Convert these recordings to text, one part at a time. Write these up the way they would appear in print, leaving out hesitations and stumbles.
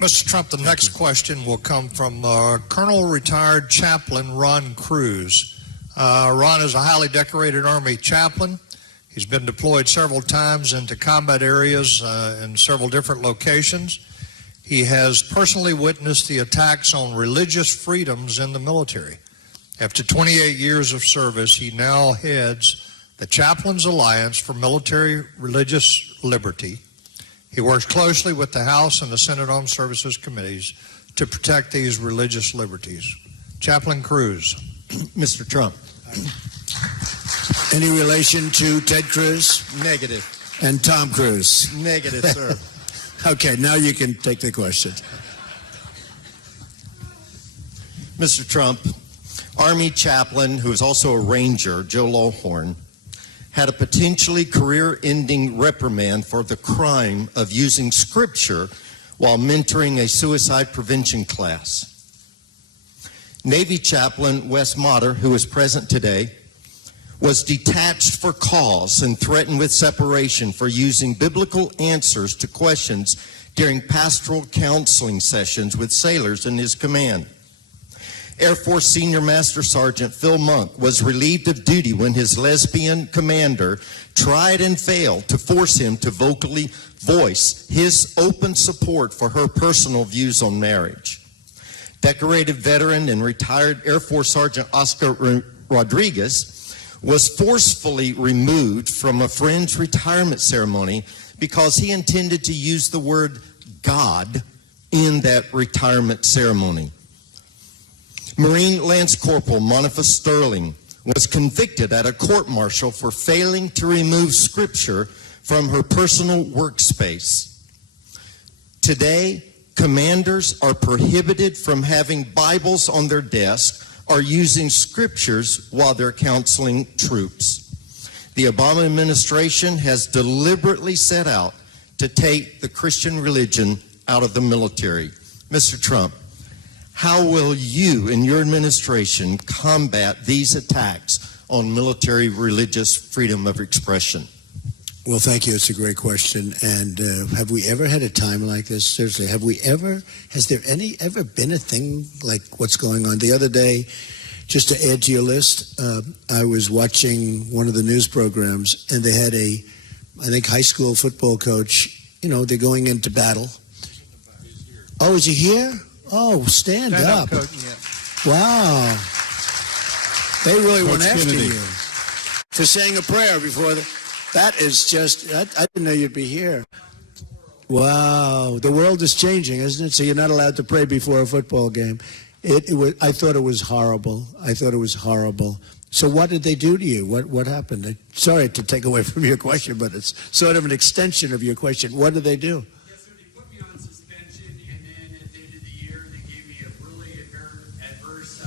Mr. Trump, the next question will come from Colonel Retired Chaplain Ron Cruz. Ron is a highly decorated Army chaplain. He's been deployed several times into combat areas in several different locations. He has personally witnessed the attacks on religious freedoms in the military. After 28 years of service, he now heads the Chaplains Alliance for Military Religious Liberty. He works closely with the House and the Senate Armed Services Committees to protect these religious liberties. Chaplain Cruz. Mr. Trump. Any relation to Ted Cruz? Negative. And Tom Cruise? Negative, sir. Okay, now you can take the question. Mr. Trump, Army chaplain, who is also a Ranger, Joe Lawhorn, had a potentially career-ending reprimand for the crime of using Scripture while mentoring a suicide prevention class. Navy chaplain Wes Motter, who is present today, was detached for cause and threatened with separation for using biblical answers to questions during pastoral counseling sessions with sailors in his command. Air Force Senior Master Sergeant Phil Monk was relieved of duty when his lesbian commander tried and failed to force him to vocally voice his open support for her personal views on marriage. Decorated veteran and retired Air Force Sergeant Oscar Rodriguez was forcefully removed from a friend's retirement ceremony because he intended to use the word God in that retirement ceremony. Marine Lance Corporal Monica Sterling was convicted at a court-martial for failing to remove Scripture from her personal workspace. Today, commanders are prohibited from having Bibles on their desk or using Scriptures while they're counseling troops. The Obama administration has deliberately set out to take the Christian religion out of the military. Mr. Trump, how will you and your administration combat these attacks on military religious freedom of expression? Well, thank you. It's a great question. And have we ever had a time like this? Seriously, has there ever been a thing like what's going on? The other day, just to add to your list, I was watching one of the news programs, and they had I think, high school football coach. You know, they're going into battle. Oh, is he here? Oh, stand up. Coach. Yeah. Wow. They really Coach went after Kennedy. you for saying a prayer before that is just, I didn't know you'd be here. Wow. The world is changing, isn't it? So you're not allowed to pray before a football game. I thought it was horrible. So what did they do to you? What happened? Sorry to take away from your question, but it's sort of an extension of your question. What did they do? Yes, sir. They put me on suspension, and then at the end of the year, they gave me a really adverse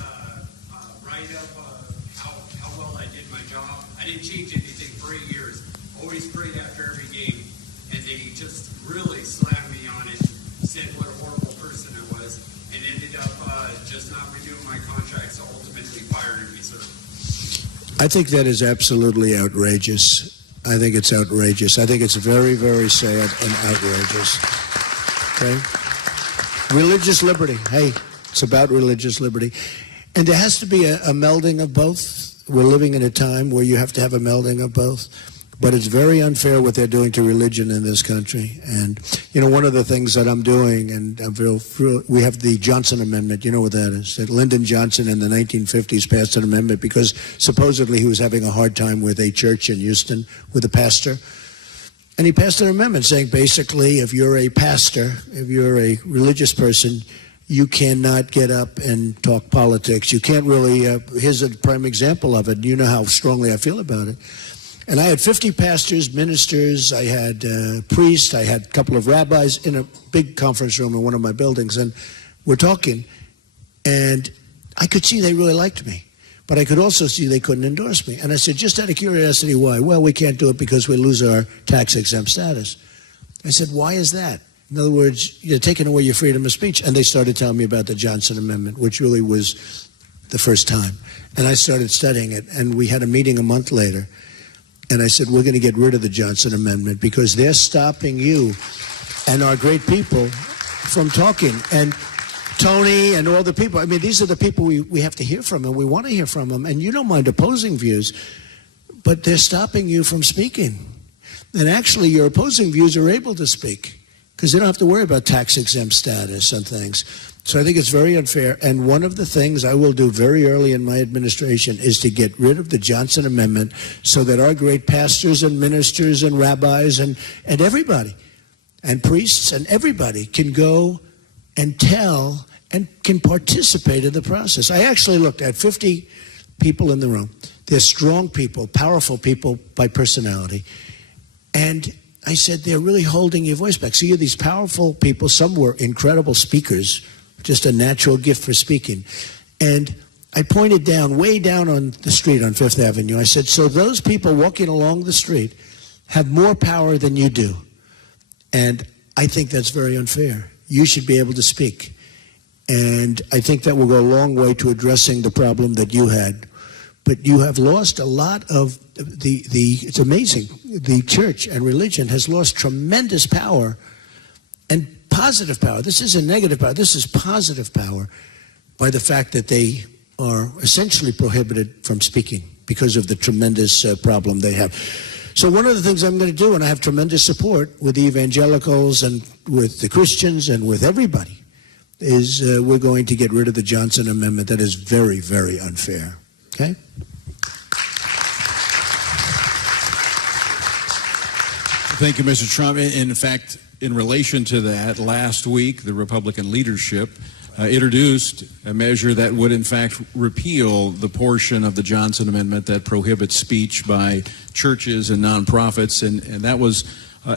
write-up of how well I did my job. I didn't change anything for 8 years. Always prayed after every game, and they just really slammed me on it, said what a horrible person I was, and ended up just not renewing my contract, so ultimately fired me, sir. I think that is absolutely outrageous. I think it's outrageous. I think it's very, very sad and outrageous. Okay? Religious liberty. Hey, it's about religious liberty. And there has to be a melding of both. We're living in a time where you have to have a melding of both. But it's very unfair what they're doing to religion in this country. And, you know, one of the things that I'm doing, and we have the Johnson Amendment. You know what that is? That Lyndon Johnson in the 1950s passed an amendment because supposedly he was having a hard time with a church in Houston, with a pastor. And he passed an amendment saying basically if you're a pastor, if you're a religious person, you cannot get up and talk politics. You can't really, here's a prime example of it. You know how strongly I feel about it. And I had 50 pastors, ministers, I had priests, I had a couple of rabbis in a big conference room in one of my buildings, and we're talking, and I could see they really liked me, but I could also see they couldn't endorse me. And I said, just out of curiosity, why? Well, we can't do it because we lose our tax-exempt status. I said, why is that? In other words, you're taking away your freedom of speech. And they started telling me about the Johnson Amendment, which really was the first time. And I started studying it, and we had a meeting a month later. And I said, we're going to get rid of the Johnson Amendment because they're stopping you and our great people from talking. And Tony and all the people, I mean, these are the people we have to hear from, and we want to hear from them. And you don't mind opposing views, but they're stopping you from speaking. And actually, your opposing views are able to speak because they don't have to worry about tax-exempt status and things. So I think it's very unfair. And one of the things I will do very early in my administration is to get rid of the Johnson Amendment so that our great pastors and ministers and rabbis and everybody and priests and everybody can go and tell and can participate in the process. I actually looked at 50 people in the room. They're strong people, powerful people by personality. And I said, they're really holding your voice back. So you're these powerful people. Some were incredible speakers, just a natural gift for speaking. And I pointed down, way down on the street on Fifth Avenue. I said, so those people walking along the street have more power than you do. And I think that's very unfair. You should be able to speak. And I think that will go a long way to addressing the problem that you had. But you have lost a lot of it's amazing. The church and religion has lost tremendous power and positive power. This isn't negative power. This is positive power by the fact that they are essentially prohibited from speaking because of the tremendous problem they have. So one of the things I'm going to do, and I have tremendous support with the evangelicals and with the Christians and with everybody, is we're going to get rid of the Johnson Amendment. That is very, very unfair. Okay? Thank you, Mr. Trump. In fact, in relation to that, last week, the Republican leadership introduced a measure that would, in fact, repeal the portion of the Johnson Amendment that prohibits speech by churches and nonprofits, and that was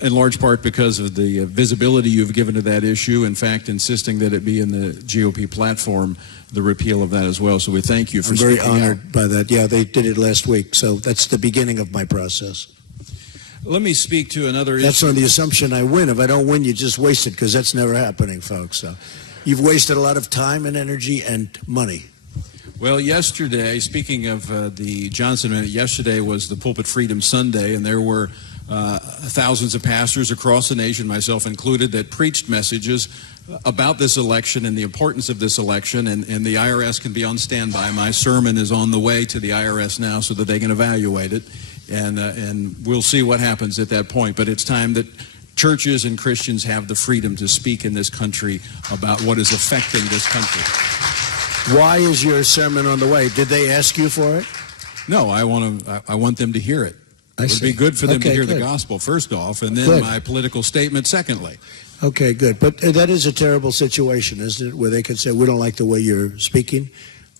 in large part because of the visibility you've given to that issue, in fact, insisting that it be in the GOP platform, the repeal of that as well. So we thank you for speaking out. I'm very honored by that. Yeah, they did it last week, so that's the beginning of my process. Let me speak to another That's issue. on the assumption I win. If I don't win, you just waste it, because that's never happening, folks. So you've wasted a lot of time and energy and money. Well, yesterday, speaking of the Johnson Amendment, yesterday was the Pulpit Freedom Sunday, and there were thousands of pastors across the nation, myself included, that preached messages about this election and the importance of this election, and the IRS can be on standby. My sermon is on the way to the IRS now so that they can evaluate it, and we'll see what happens at that point. But it's time that churches and Christians have the freedom to speak in this country about what is affecting this country. Why is your sermon on the way? Did they ask you for it? No, I want them to hear it. It would see. be good for them to Okay, hear good. the gospel, first off, and then Good. my political statement, secondly. Okay, good. But that is a terrible situation, isn't it, where they can say, we don't like the way you're speaking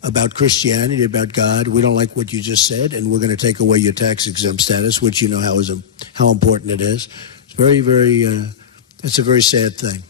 about Christianity, about God. We don't like what you just said, and we're going to take away your tax-exempt status, which you know how important it is. It's very, very, it's a very sad thing.